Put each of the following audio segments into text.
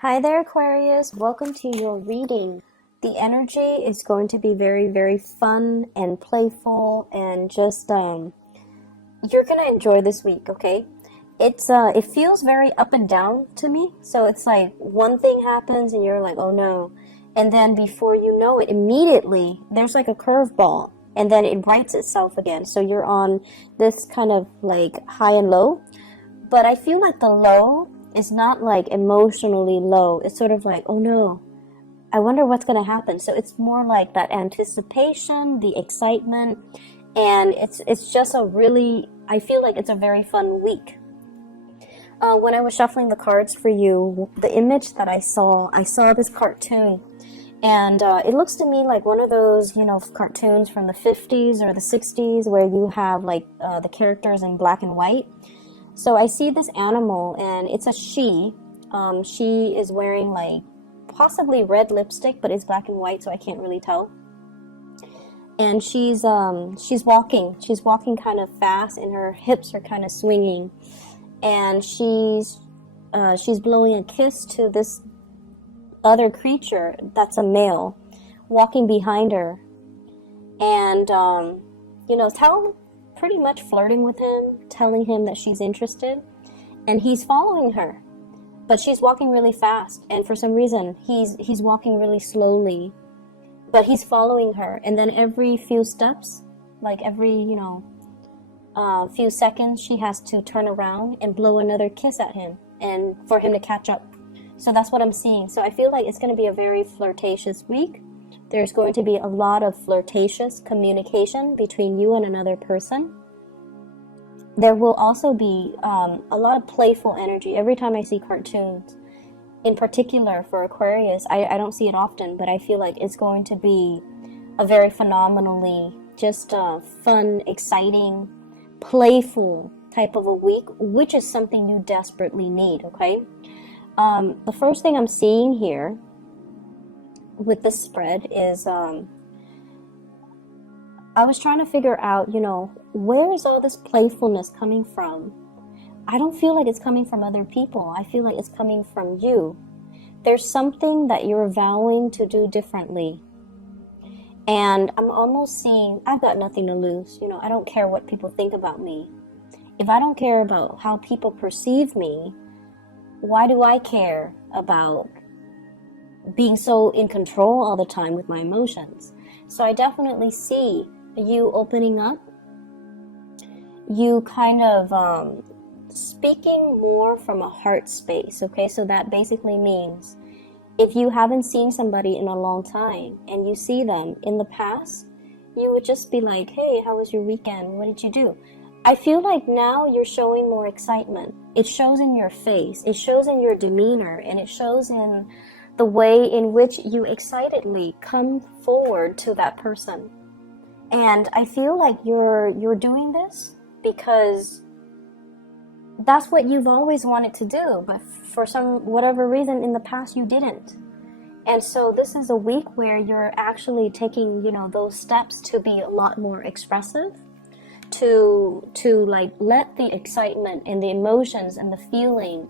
Hi there, Aquarius. Welcome to your reading. The energy is going to be very, very fun and playful and just you're going to enjoy this week, okay? It feels very up and down to me. So it's like one thing happens and you're like, "Oh no." And then before you know it, immediately there's like a curveball and then it rights itself again. So you're on this kind of like high and low. But I feel like the low is not like emotionally low. It's sort of like, oh no, I wonder what's going to happen. So it's more like that anticipation, the excitement, and it's just a really, I feel like it's a very fun week. When I was shuffling the cards for you, the image that I saw this cartoon, and it looks to me like one of those, cartoons from the 50s or the 60s where you have like the characters in black and white. So I see this animal, and it's a she. She is wearing like possibly red lipstick, but it's black and white, so I can't really tell. And she's walking. She's walking kind of fast, and her hips are kind of swinging. And she's blowing a kiss to this other creature that's a male, walking behind her, and pretty much flirting with him, telling him that she's interested, and he's following her, but she's walking really fast, and for some reason he's walking really slowly, but he's following her, and then every few steps, like every few seconds, she has to turn around and blow another kiss at him, and for him to catch up. So that's what I'm seeing. So I feel like it's going to be a very flirtatious week. There's going to be a lot of flirtatious communication between you and another person. There will also be a lot of playful energy. Every time I see cartoons, in particular for Aquarius, I don't see it often, but I feel like it's going to be a very phenomenally just fun, exciting, playful type of a week, which is something you desperately need, okay? The first thing I'm seeing here with this spread is I was trying to figure out, where is all this playfulness coming from? I don't feel like it's coming from other people. I feel like it's coming from you. There's something that you're vowing to do differently. And I'm almost seeing, I've got nothing to lose. I don't care what people think about me. If I don't care about how people perceive me, why do I care about being so in control all the time with my emotions? So I definitely see you opening up, you kind of speaking more from a heart space, okay? So that basically means if you haven't seen somebody in a long time and you see them in the past, you would just be like, hey, how was your weekend? What did you do? I feel like now you're showing more excitement. It shows in your face, it shows in your demeanor, and it shows in the way in which you excitedly come forward to that person. And I feel like you're doing this because that's what you've always wanted to do, but for some whatever reason in the past you didn't. And so this is a week where you're actually taking, those steps to be a lot more expressive, to like let the excitement and the emotions and the feeling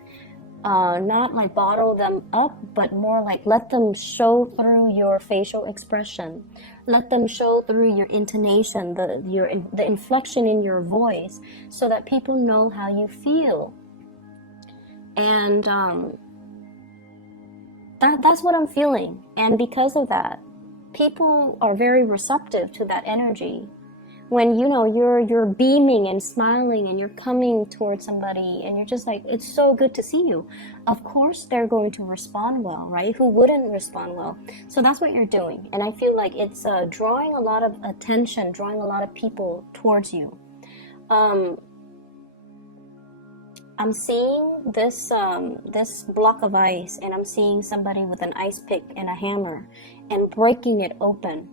not like bottle them up, but more like let them show through your facial expression, let them show through your intonation, the inflection in your voice, so that people know how you feel. And that's what I'm feeling. And because of that, people are very receptive to that energy. When you're beaming and smiling and you're coming towards somebody and you're just like, it's so good to see you, of course they're going to respond well, right? Who wouldn't respond well? So that's what you're doing, and I feel like it's drawing a lot of attention, drawing a lot of people towards you. I'm seeing this block of ice, and I'm seeing somebody with an ice pick and a hammer and breaking it open.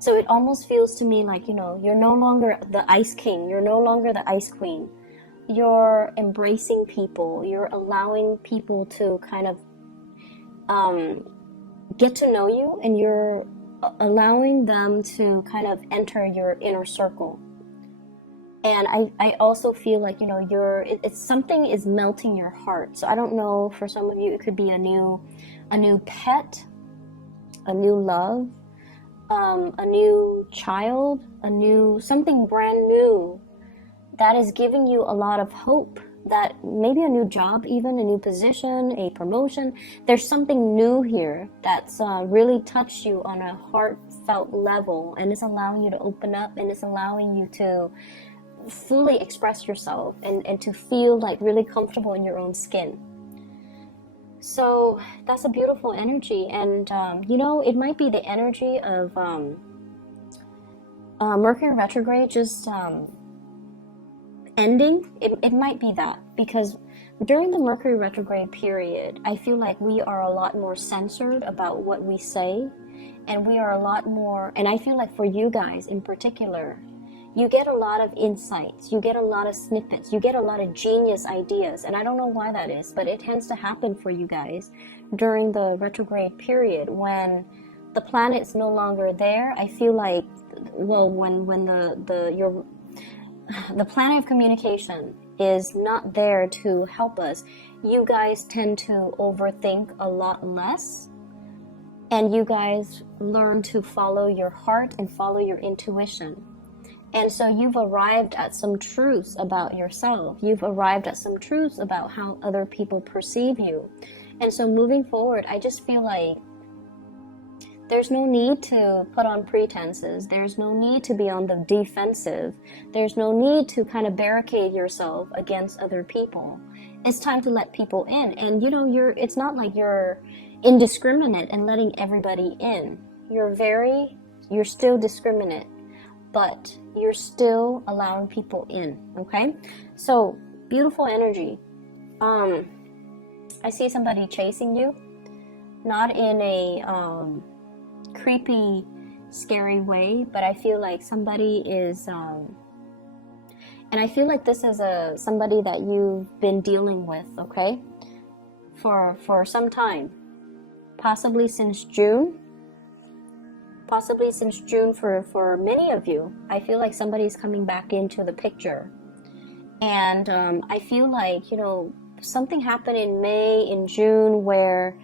So it almost feels to me like, you're no longer the ice king, you're no longer the ice queen. You're embracing people, you're allowing people to kind of get to know you, and you're allowing them to kind of enter your inner circle. And I also feel like, you know, it's something is melting your heart. So I don't know, for some of you, it could be a new pet, a new love, a new child, something brand new that is giving you a lot of hope, that maybe a new job, even a new position, a promotion. There's something new here that's really touched you on a heartfelt level, and it's allowing you to open up, and it's allowing you to fully express yourself and to feel like really comfortable in your own skin. So that's a beautiful energy. And you know, it might be the energy of Mercury retrograde just ending. It might be that, because during the Mercury retrograde period, I feel like we are a lot more censored about what we say, and we are a lot more, and I feel like for you guys in particular, you get a lot of insights, you get a lot of snippets, you get a lot of genius ideas. And I don't know why that is, but it tends to happen for you guys during the retrograde period when the planet's no longer there. I feel like, well, when the planet of communication is not there to help us, you guys tend to overthink a lot less, and you guys learn to follow your heart and follow your intuition. And so you've arrived at some truths about yourself. You've arrived at some truths about how other people perceive you. And so moving forward, I just feel like there's no need to put on pretenses. There's no need to be on the defensive. There's no need to kind of barricade yourself against other people. It's time to let people in. And you know, it's not like you're indiscriminate and letting everybody in. You're still discriminate, but you're still allowing people in, okay? So, beautiful energy. I see somebody chasing you, not in a creepy, scary way, but I feel like somebody is, and I feel like this is somebody that you've been dealing with, okay? For some time, possibly since June for many of you. I feel like somebody's coming back into the picture. And I feel like, you know, something happened in May, in June, where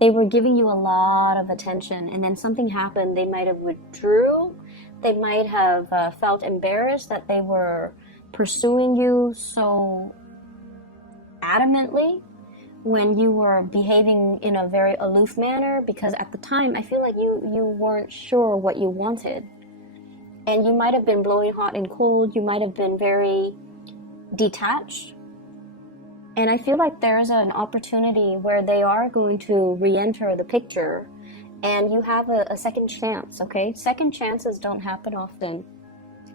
they were giving you a lot of attention, and then something happened. They might have withdrew. They might have felt embarrassed that they were pursuing you so adamantly when you were behaving in a very aloof manner, because at the time I feel like you weren't sure what you wanted, and you might have been blowing hot and cold. You might have been very detached, and I feel like there's an opportunity where they are going to re-enter the picture, and you have a second chance, okay? Second chances don't happen often,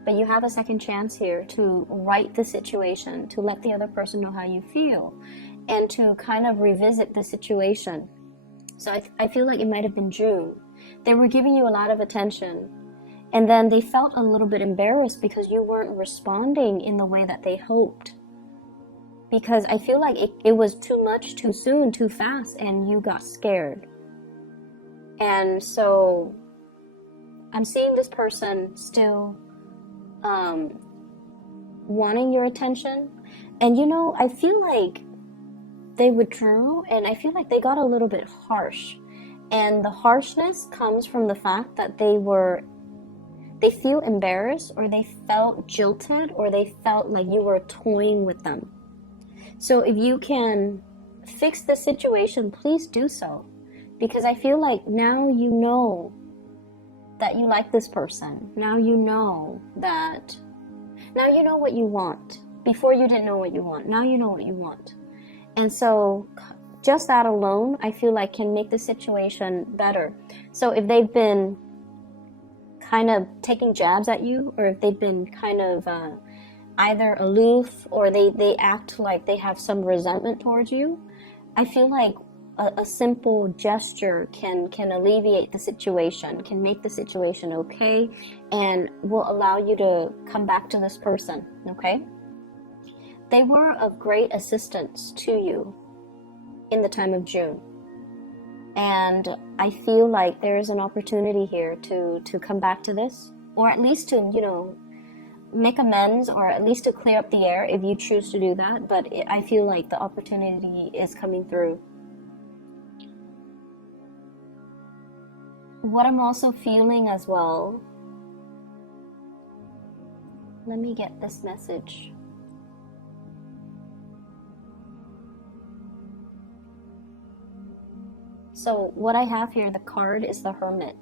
but you have a second chance here to right the situation, to let the other person know how you feel, and to kind of revisit the situation. So I feel like it might have been June. They were giving you a lot of attention, and then they felt a little bit embarrassed because you weren't responding in the way that they hoped. Because I feel like it was too much, too soon, too fast, and you got scared. And so I'm seeing this person still wanting your attention. And you know, I feel like they withdrew, and I feel like they got a little bit harsh. And the harshness comes from the fact that they feel embarrassed, or they felt jilted, or they felt like you were toying with them. So if you can fix the situation, please do so. Because I feel like now you know that you like this person. Now you know what you want. Before you didn't know what you want. Now you know what you want. And so just that alone, I feel like can make the situation better. So if they've been kind of taking jabs at you, or if they've been kind of either aloof, or they act like they have some resentment towards you, I feel like a simple gesture can alleviate the situation, can make the situation okay, and will allow you to come back to this person, okay? They were of great assistance to you in the time of June. And I feel like there is an opportunity here to come back to this, or at least to, you know, make amends, or at least to clear up the air if you choose to do that. But I feel like the opportunity is coming through. What I'm also feeling as well, let me get this message. So what I have here, the card is the Hermit.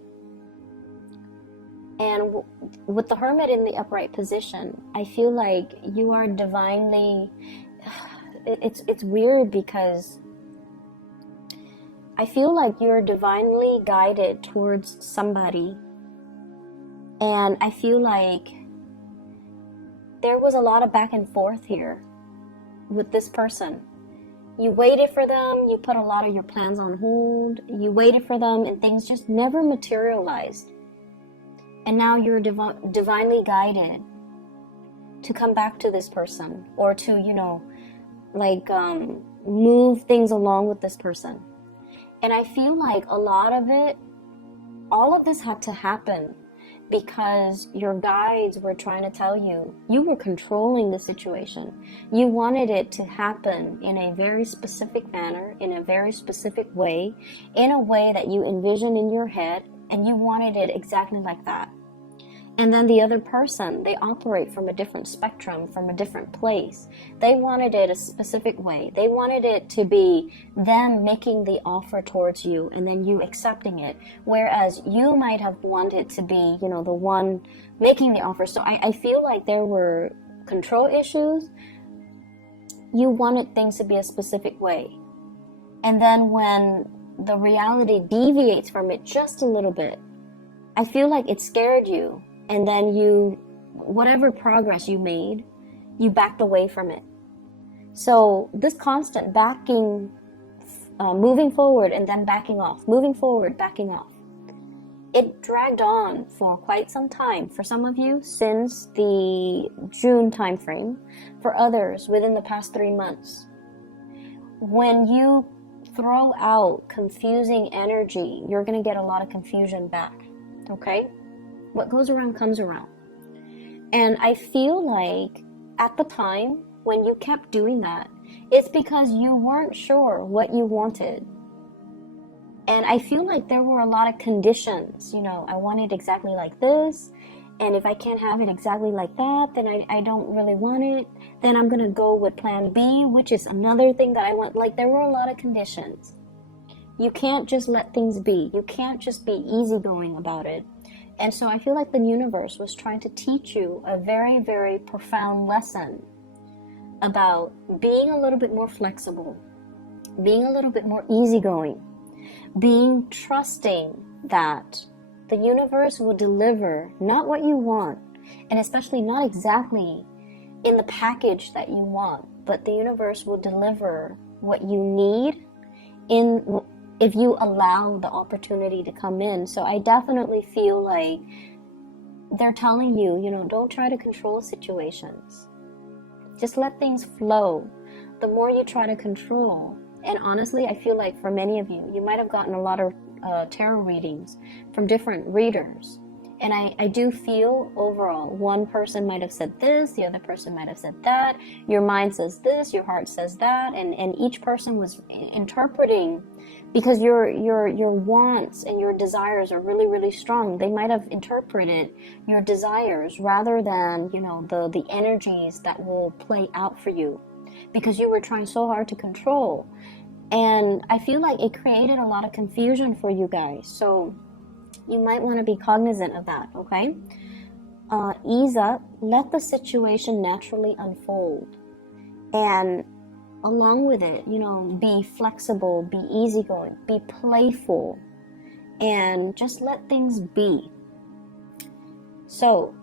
And with the Hermit in the upright position, I feel like you are divinely, it's weird because I feel like you're divinely guided towards somebody. And I feel like there was a lot of back and forth here with this person. You waited for them, you put a lot of your plans on hold, you waited for them, and things just never materialized. And now you're divinely guided to come back to this person, or to, you know, like move things along with this person. And I feel like a lot of it, all of this had to happen because your guides were trying to tell you, you were controlling the situation. You wanted it to happen in a very specific manner, in a very specific way, in a way that you envisioned in your head, and you wanted it exactly like that. And then the other person, they operate from a different spectrum, from a different place. They wanted it a specific way. They wanted it to be them making the offer towards you and then you accepting it. Whereas you might have wanted to be, you know, the one making the offer. So I feel like there were control issues. You wanted things to be a specific way. And then when the reality deviates from it just a little bit, I feel like it scared you. And then you, whatever progress you made, you backed away from it. So this constant backing, moving forward and then backing off, moving forward, backing off, it dragged on for quite some time. For some of you, since the June timeframe. For others, within the past 3 months. When you throw out confusing energy, you're going to get a lot of confusion back. Okay? What goes around comes around. And I feel like at the time when you kept doing that, it's because you weren't sure what you wanted. And I feel like there were a lot of conditions. You know, I want it exactly like this. And if I can't have it exactly like that, then I don't really want it. Then I'm going to go with plan B, which is another thing that I want. Like, there were a lot of conditions. You can't just let things be. You can't just be easygoing about it. And so I feel like the universe was trying to teach you a very, very profound lesson about being a little bit more flexible, being a little bit more easygoing, being trusting that the universe will deliver not what you want, and especially not exactly in the package that you want, but the universe will deliver what you need if you allow the opportunity to come in. So I definitely feel like they're telling you, you know, don't try to control situations. Just let things flow. The more you try to control, and honestly, I feel like for many of you, you might have gotten a lot of tarot readings from different readers. And I do feel overall, one person might have said this, the other person might have said that, your mind says this, your heart says that, and each person was interpreting, because your wants and your desires are really, really strong. They might have interpreted your desires rather than, you know, the energies that will play out for you, because you were trying so hard to control. And I feel like it created a lot of confusion for you guys. So you might want to be cognizant of that, okay? Ease up, let the situation naturally unfold. And along with it, you know, be flexible, be easygoing, be playful, and just let things be. So,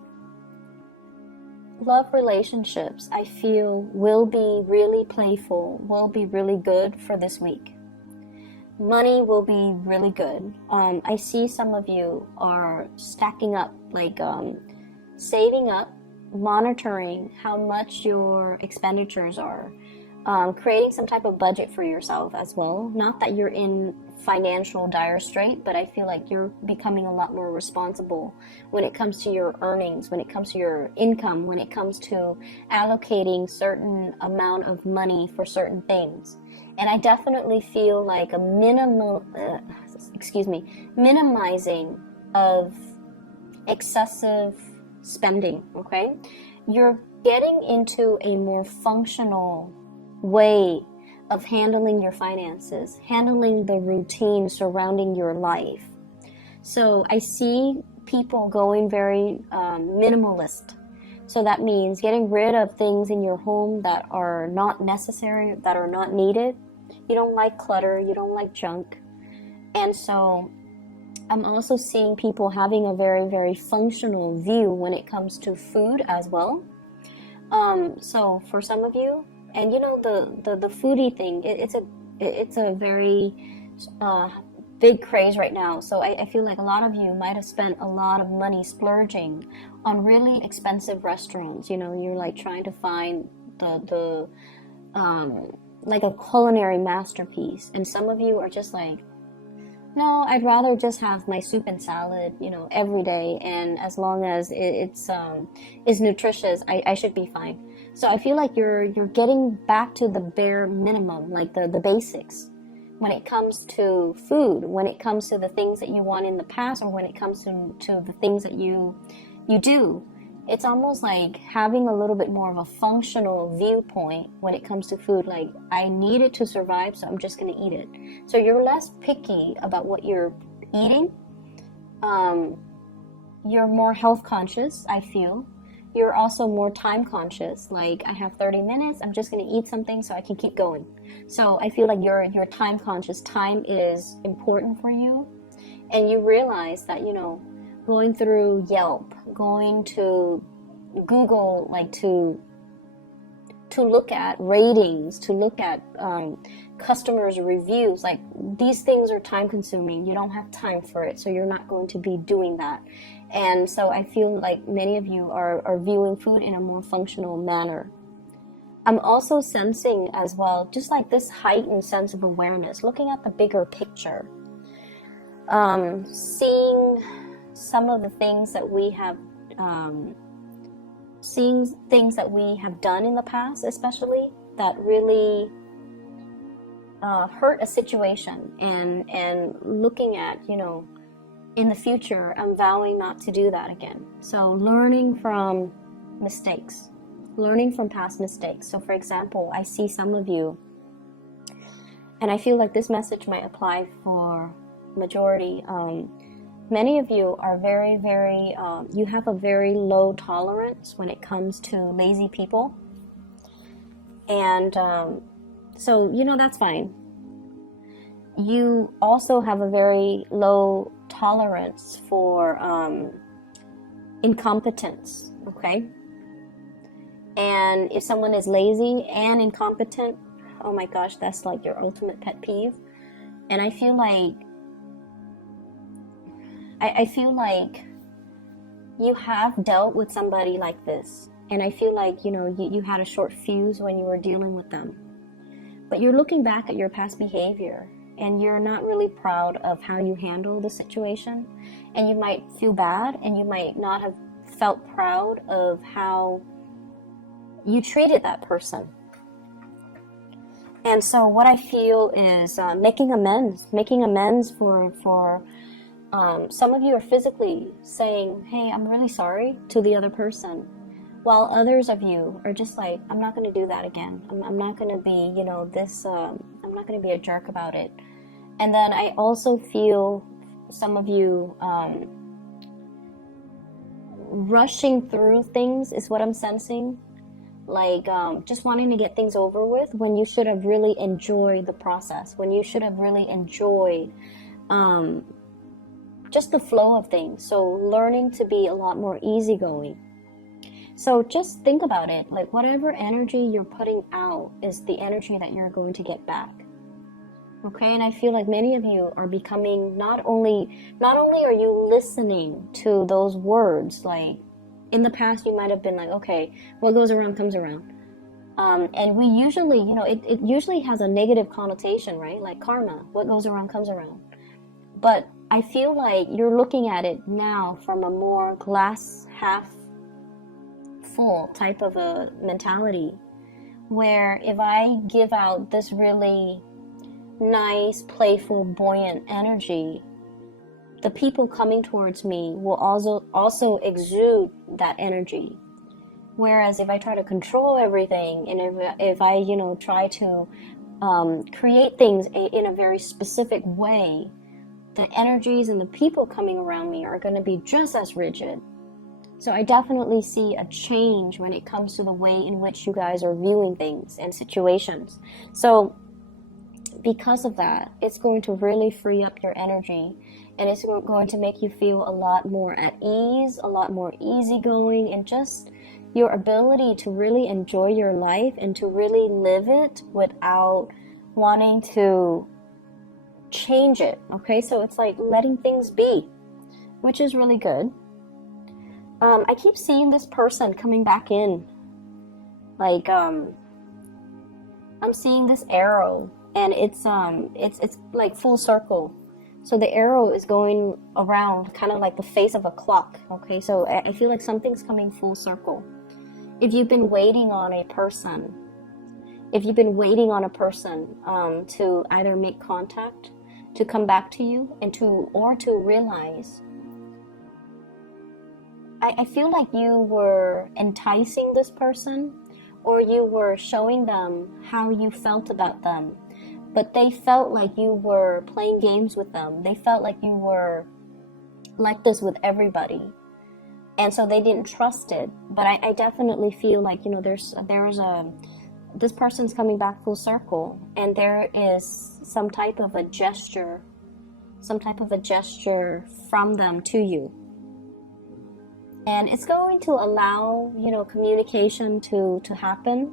love relationships, I feel, will be really playful, will be really good for this week. Money will be really good. I see some of you are stacking up, like saving up, monitoring how much your expenditures are, creating some type of budget for yourself as well. Not that you're in financial dire strait, but I feel like you're becoming a lot more responsible when it comes to your earnings, when it comes to your income, when it comes to allocating certain amount of money for certain things. And I definitely feel like a minimizing of excessive spending, okay? You're getting into a more functional way of handling your finances, handling the routine surrounding your life. So I see people going very minimalist. So that means getting rid of things in your home that are not necessary, that are not needed. You don't like clutter, you don't like junk. And so I'm also seeing people having a very, very functional view when it comes to food as well. So for some of you, and you know, the foodie thing, it's a very big craze right now. So I feel like a lot of you might have spent a lot of money splurging on really expensive restaurants. You know, you're like trying to find the like a culinary masterpiece. And some of you are just like, no, I'd rather just have my soup and salad, you know, every day. And as long as it's nutritious, I should be fine. So I feel like you're getting back to the bare minimum, like the basics. When it comes to food, when it comes to the things that you want in the past, or when it comes to the things that you do, it's almost like having a little bit more of a functional viewpoint when it comes to food. Like, I need it to survive, so I'm just going to eat it. So you're less picky about what you're eating. You're more health conscious, I feel. You're also more time conscious. Like, I have 30 minutes, I'm just going to eat something so I can keep going. So I feel like you're time conscious. Time is important for you. And you realize that, you know, going through Yelp, going to Google, like to look at ratings, to look at customers' reviews, like these things are time consuming. You don't have time for it, so you're not going to be doing that. And so I feel like many of you are viewing food in a more functional manner. I'm also sensing as well, just like this heightened sense of awareness, looking at the bigger picture, seeing some of the things that we have, seeing things that we have done in the past, especially that really hurt a situation, and looking at, you know, in the future, I'm vowing not to do that again. So learning from mistakes, learning from past mistakes. So for example, I see some of you, and I feel like this message might apply for majority. Many of you are very, very, you have a very low tolerance when it comes to lazy people. And so, you know, that's fine. You also have a very low tolerance for incompetence, okay? And if someone is lazy and incompetent, oh my gosh, that's like your ultimate pet peeve. And I feel like you have dealt with somebody like this, and I feel like, you know, you had a short fuse when you were dealing with them. But you're looking back at your past behavior, and you're not really proud of how you handle the situation, and you might feel bad, and you might not have felt proud of how you treated that person. And so what I feel is making amends for some of you are physically saying, hey, I'm really sorry to the other person, while others of you are just like, I'm not going to do that again. I'm not going to be, you know, this, I'm not going to be a jerk about it. And then I also feel some of you rushing through things is what I'm sensing. Like just wanting to get things over with when you should have really enjoyed the process, when you should have really enjoyed just the flow of things. So learning to be a lot more easygoing. So just think about it, like whatever energy you're putting out is the energy that you're going to get back. Okay, and I feel like many of you are becoming, not only are you listening to those words, like in the past you might have been like, okay, what goes around comes around. And we usually, it usually has a negative connotation, right? Like karma, what goes around comes around. But I feel like you're looking at it now from a more glass half full type of a mentality, where if I give out this really nice, playful, buoyant energy, the people coming towards me will also exude that energy. Whereas if I try to control everything, and if I try to create things in a very specific way, the energies and the people coming around me are going to be just as rigid. So I definitely see a change when it comes to the way in which you guys are viewing things and situations. So because of that, it's going to really free up your energy, and it's going to make you feel a lot more at ease, a lot more easygoing, and just your ability to really enjoy your life and to really live it without wanting to change it. Okay, so it's like letting things be, which is really good. I keep seeing this person coming back in, like I'm seeing this arrow, and it's like full circle. So the arrow is going around kind of like the face of a clock. Okay, so I feel like something's coming full circle. If you've been waiting on a person, to either make contact, to come back to you, and to realize, I feel like you were enticing this person, or you were showing them how you felt about them, but they felt like you were playing games with them. They felt like you were like this with everybody, and so they didn't trust it. But I definitely feel like this person's coming back full circle, and there is some type of a gesture from them to you. And it's going to allow, communication to happen.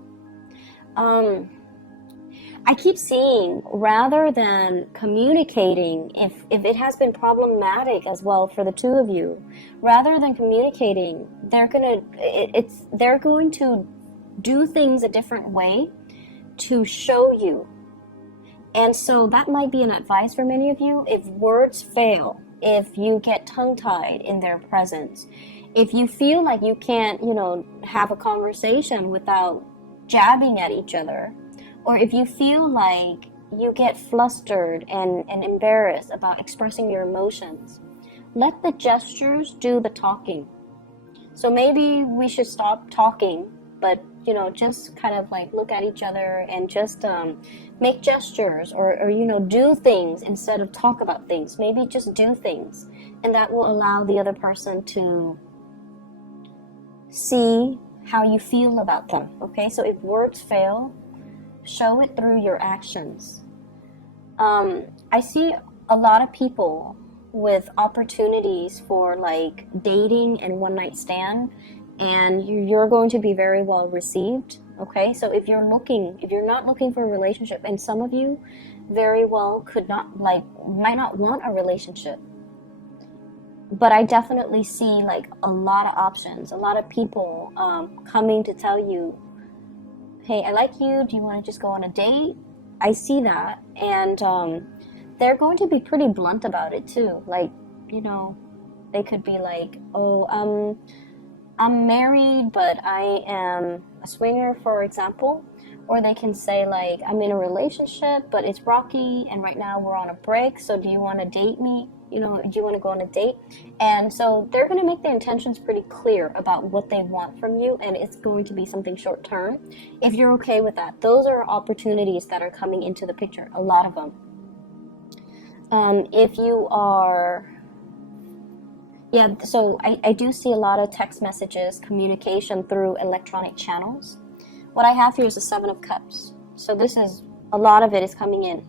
I keep seeing, rather than communicating, if it has been problematic as well for the two of you, rather than communicating, they're going to do things a different way to show you. And so that might be an advice for many of you. If words fail, if you get tongue-tied in their presence, if you feel like you can't, have a conversation without jabbing at each other, or if you feel like you get flustered and embarrassed about expressing your emotions, let the gestures do the talking. So maybe we should stop talking, but just kind of like look at each other and just make gestures, or do things instead of talk about things. Maybe just do things, and that will allow the other person to see how you feel about them. Okay, so if words fail, show it through your actions. I see a lot of people with opportunities for like dating and one night stand, and you're going to be very well received. Okay, so if you're not looking for a relationship, and some of you very well might not want a relationship, but I definitely see like a lot of options, a lot of people coming to tell you, hey, I like you, do you want to just go on a date? I see that, and they're going to be pretty blunt about it too. Like, they could be like, oh, I'm married, but I am a swinger, for example. Or they can say like, I'm in a relationship, but it's rocky, and right now we're on a break, so do you want to date me? Do you want to go on a date? And so they're going to make their intentions pretty clear about what they want from you, and it's going to be something short term. If you're okay with that, those are opportunities that are coming into the picture, a lot of them. If you are... Yeah, so I do see a lot of text messages, communication through electronic channels. What I have here is the 7 of Cups. So a lot of it is coming in.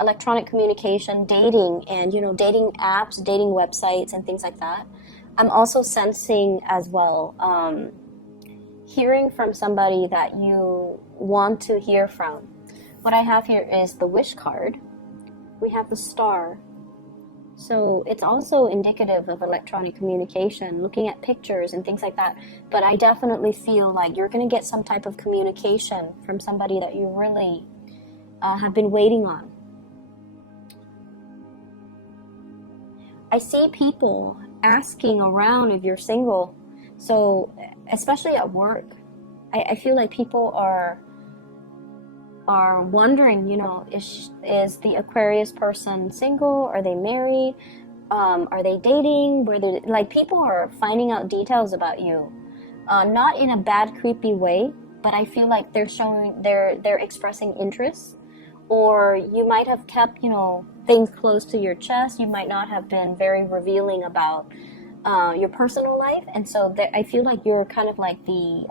Electronic communication, dating, and dating apps, dating websites, and things like that. I'm also sensing as well, hearing from somebody that you want to hear from. What I have here is the Wish card. We have the Star. So it's also indicative of electronic communication, looking at pictures and things like that. But I definitely feel like you're going to get some type of communication from somebody that you really have been waiting on. I see people asking around if you're single. So especially at work, I feel like people are wondering, you know, is the Aquarius person single? Are they married? Are they dating? Like, people are finding out details about you, not in a bad, creepy way, but I feel like they're expressing interest, or you might have kept, you know, things close to your chest. You might not have been very revealing about your personal life, and so I feel like you're kind of like the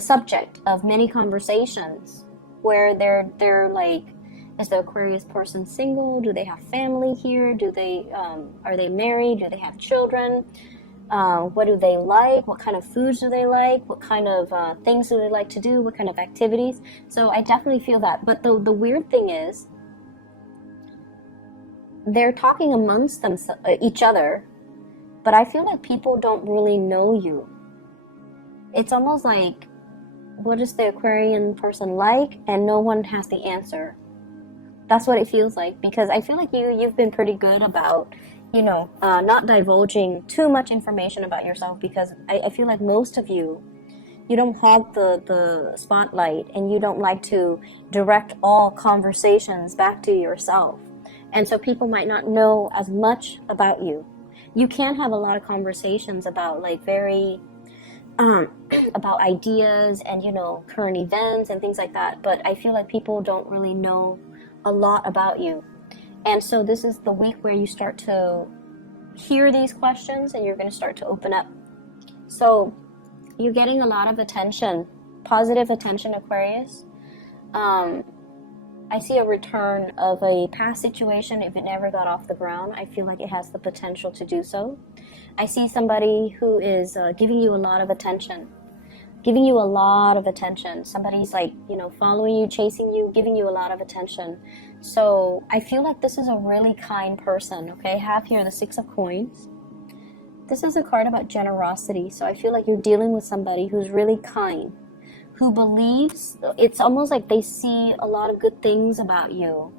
subject of many conversations where they're like, is the Aquarius person single? Do they have family here? Do they are they married? Do they have children? What do they like? What kind of foods do they like? What kind of things do they like to do? What kind of activities? So I definitely feel that. But the weird thing is, they're talking amongst each other, but I feel like people don't really know you. It's almost like, what is the Aquarian person like? And no one has the answer. That's what it feels like, because I feel like you've been pretty good about, you know, not divulging too much information about yourself, because I feel like most of you don't hog the spotlight, and you don't like to direct all conversations back to yourself. And so people might not know as much about you. You can have a lot of conversations about, like, very about ideas and, you know, current events and things like that, but I feel like people don't really know a lot about you. And so this is the week where you start to hear these questions, and you're going to start to open up. So you're getting a lot of attention, positive attention, Aquarius. I see a return of a past situation. If it never got off the ground, I feel like it has the potential to do so. I see somebody who is giving you a lot of attention. Somebody's, like, you know, following you, chasing you, giving you a lot of attention. So I feel like this is a really kind person, okay? I have here the Six of Coins. This is a card about generosity. So I feel like you're dealing with somebody who's really kind, who believes, it's almost like they see a lot of good things about you.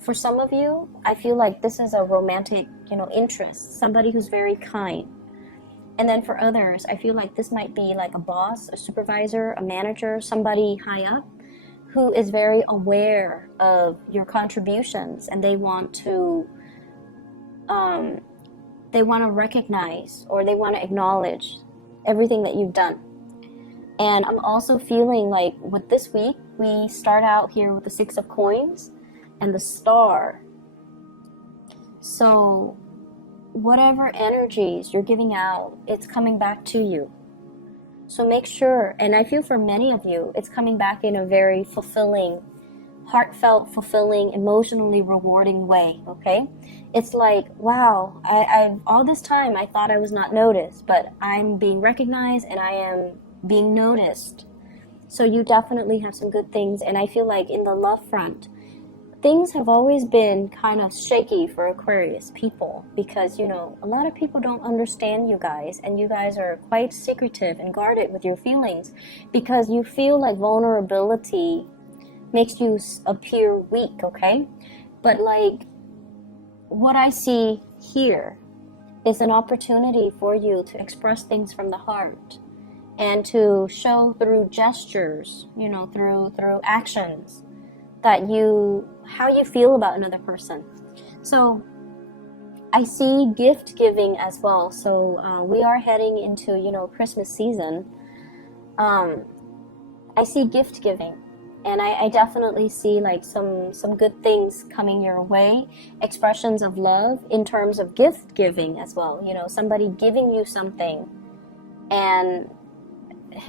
For some of you, I feel like this is a romantic, you know, interest, somebody who's very kind. And then for others, I feel like this might be like a boss, a supervisor, a manager, somebody high up who is very aware of your contributions, and they want to recognize, or they want to acknowledge everything that you've done. And I'm also feeling like with this week, we start out here with the Six of Coins and the Star. So whatever energies you're giving out, it's coming back to you. So make sure, and I feel for many of you, it's coming back in a very fulfilling, heartfelt, fulfilling, emotionally rewarding way, okay? It's like, wow, I all this time I thought I was not noticed, but I'm being recognized and I am being noticed. So you definitely have some good things. And I feel like in the love front, things have always been kind of shaky for Aquarius people, because, you know, a lot of people don't understand you guys, and you guys are quite secretive and guarded with your feelings, because you feel like vulnerability makes you appear weak, okay? But, like, what I see here is an opportunity for you to express things from the heart, and to show through gestures, you know, through actions, that how you feel about another person. So I see gift giving as well. So we are heading into, you know, Christmas season. I see gift giving, and I definitely see like some good things coming your way, expressions of love in terms of gift giving as well. You know, somebody giving you something, and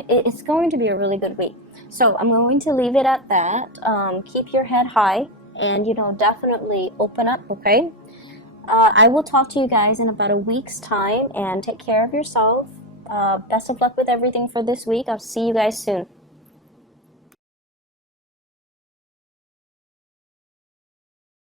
it's going to be a really good week. So I'm going to leave it at that. Keep your head high, and, you know, definitely open up, okay? I will talk to you guys in about a week's time, and take care of yourself. Best of luck with everything for this week. I'll see you guys soon.